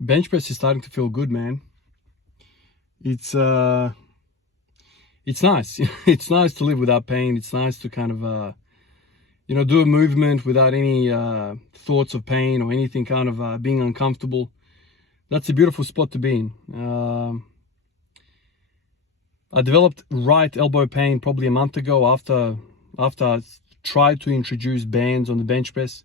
bench press is starting to feel good, man. It's nice. It's nice to live without pain. It's nice to kind of do a movement without any thoughts of pain or anything kind of being uncomfortable. That's a beautiful spot to be in. I developed right elbow pain probably a month ago after I tried to introduce bands on the bench press.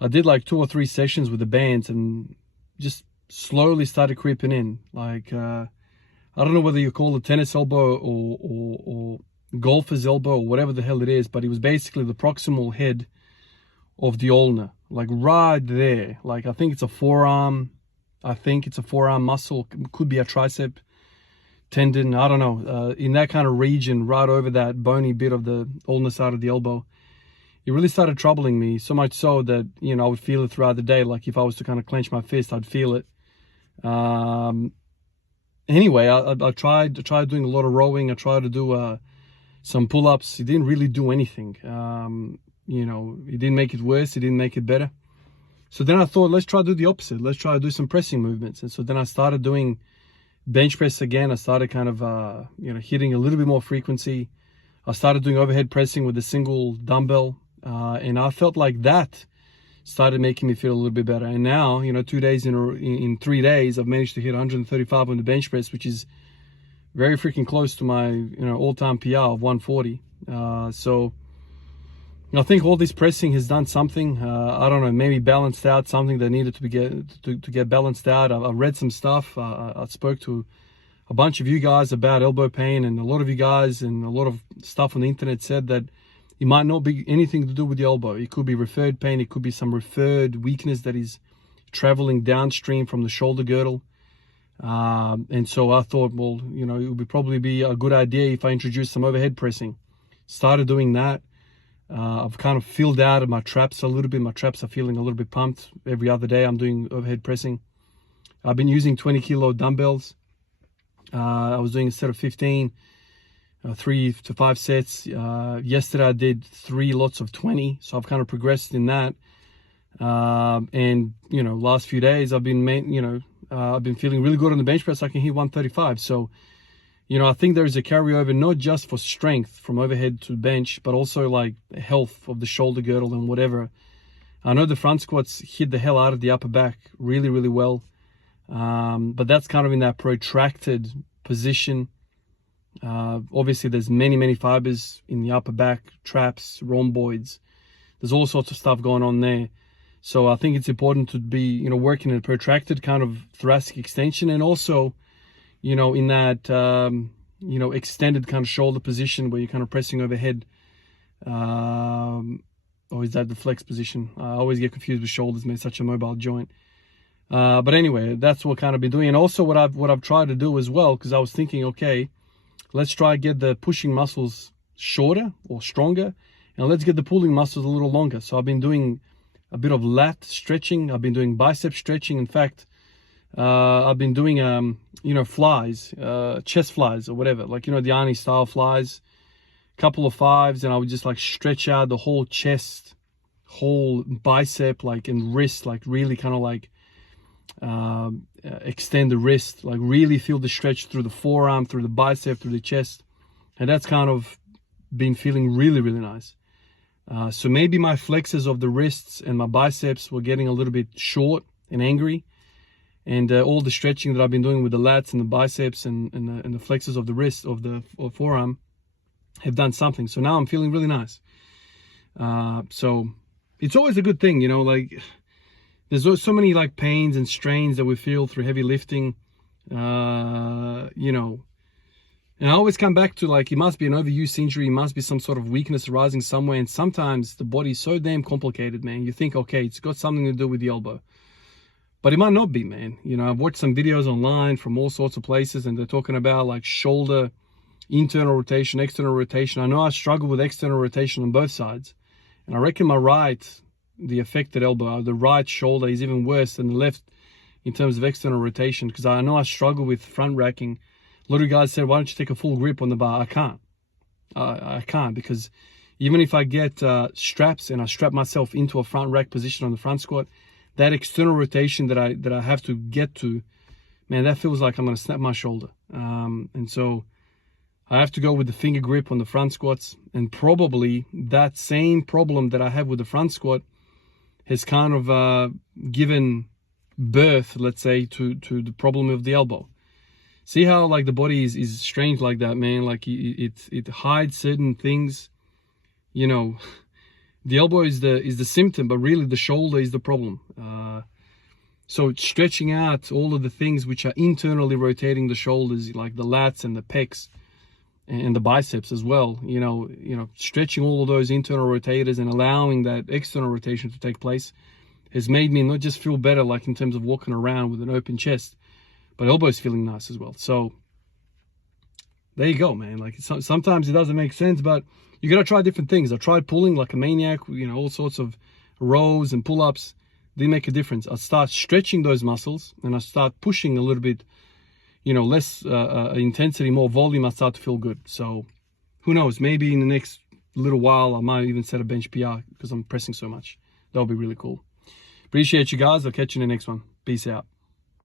I did like 2 or 3 sessions with the bands and just slowly started creeping in. Like, I don't know whether you call it tennis elbow or golfer's elbow or whatever the hell it is, but it was basically the proximal head of the ulnar, like right there. Like, I think it's a forearm. I think it's a forearm muscle. Could be a tricep tendon. I don't know. In that kind of region, right over that bony bit of the ulnar side of the elbow. It really started troubling me, so much so that, I would feel it throughout the day. Like if I was to kind of clench my fist, I'd feel it. Anyway, I tried doing a lot of rowing. I tried to do some pull-ups. It didn't really do anything. It didn't make it worse. It didn't make it better. So then I thought, let's try to do the opposite. Let's try to do some pressing movements. And so then I started doing bench press again. I started kind of, hitting a little bit more frequency. I started doing overhead pressing with a single dumbbell. And I felt like that started making me feel a little bit better. And now, 2 days in 3 days, I've managed to hit 135 on the bench press, which is very freaking close to my, all-time PR of 140. So I think all this pressing has done something. I don't know, maybe balanced out something that needed to get balanced out. I read some stuff. I spoke to a bunch of you guys about elbow pain, and a lot of you guys and a lot of stuff on the internet said that it might not be anything to do with the elbow. It could be referred pain. It could be some referred weakness that is traveling downstream from the shoulder girdle. And so I thought, well, it would probably be a good idea if I introduced some overhead pressing. Started doing that. I've kind of filled out my traps a little bit. My traps are feeling a little bit pumped. Every other day I'm doing overhead pressing. I've been using 20 kilo dumbbells. I was doing a set of 15. 3 to 5 sets. Yesterday I did 3 lots of 20, so I've kind of progressed in that. And last few days I've been feeling really good on the bench press. I can hit 135. So I think there is a carryover not just for strength from overhead to bench, but also like health of the shoulder girdle and whatever. I know the front squats hit the hell out of the upper back really, really well. But that's kind of in that protracted position. Obviously there's many fibers in the upper back, traps, rhomboids. There's all sorts of stuff going on there. So I think it's important to be, working in a protracted kind of thoracic extension, and also, in that, extended kind of shoulder position where you're kind of pressing overhead. Or is that the flex position? I always get confused with shoulders, man. It's such a mobile joint. But anyway, that's what kind of been doing. And also what I've tried to do as well, because I was thinking, okay, let's try to get the pushing muscles shorter or stronger, and let's get the pulling muscles a little longer. So I've been doing a bit of lat stretching. I've been doing bicep stretching. In fact, I've been doing, flies, chest flies or whatever, like, the Arnie style flies, couple of 5s, and I would just like stretch out the whole chest, whole bicep, like, and wrist, like really kind of like, extend the wrist, like really feel the stretch through the forearm, through the bicep, through the chest. And that's kind of been feeling really, really nice. So maybe my flexors of the wrists and my biceps were getting a little bit short and angry, and all the stretching that I've been doing with the lats and the biceps and the flexors of the wrist, of the forearm, have done something. So now I'm feeling really nice. So it's always a good thing, like, there's so many like pains and strains that we feel through heavy lifting, and I always come back to, like, it must be an overuse injury, it must be some sort of weakness arising somewhere. And sometimes the body's so damn complicated, man. You think, okay, it's got something to do with the elbow, but it might not be, man. I've watched some videos online from all sorts of places, and they're talking about like shoulder internal rotation, external rotation. I know I struggle with external rotation on both sides, and I reckon the affected elbow, the right shoulder, is even worse than the left in terms of external rotation, because I know I struggle with front racking. A lot of guys said, why don't you take a full grip on the bar? I can't. I can't, because even if I get straps and I strap myself into a front rack position on the front squat, that external rotation that I have to get to, man, that feels like I'm gonna snap my shoulder. And so I have to go with the finger grip on the front squats, and probably that same problem that I have with the front squat has kind of given birth, let's say, to the problem of the elbow. See how like the body is strange like that, man? Like it hides certain things, you know. The elbow is the symptom, but really the shoulder is the problem. So stretching out all of the things which are internally rotating the shoulders, like the lats and the pecs and the biceps as well, you know, stretching all of those internal rotators and allowing that external rotation to take place has made me not just feel better, like in terms of walking around with an open chest, but elbows feeling nice as well. So there you go, man. Like sometimes it doesn't make sense, but you gotta try different things. I tried pulling like a maniac, you know, all sorts of rows and pull-ups. Didn't make a difference. I start stretching those muscles and I start pushing a little bit, you know, less intensity, more volume. I start to feel good. So who knows? Maybe in the next little while I might even set a bench PR because I'm pressing so much. That'll be really cool. Appreciate you guys. I'll catch you in the next one. Peace out.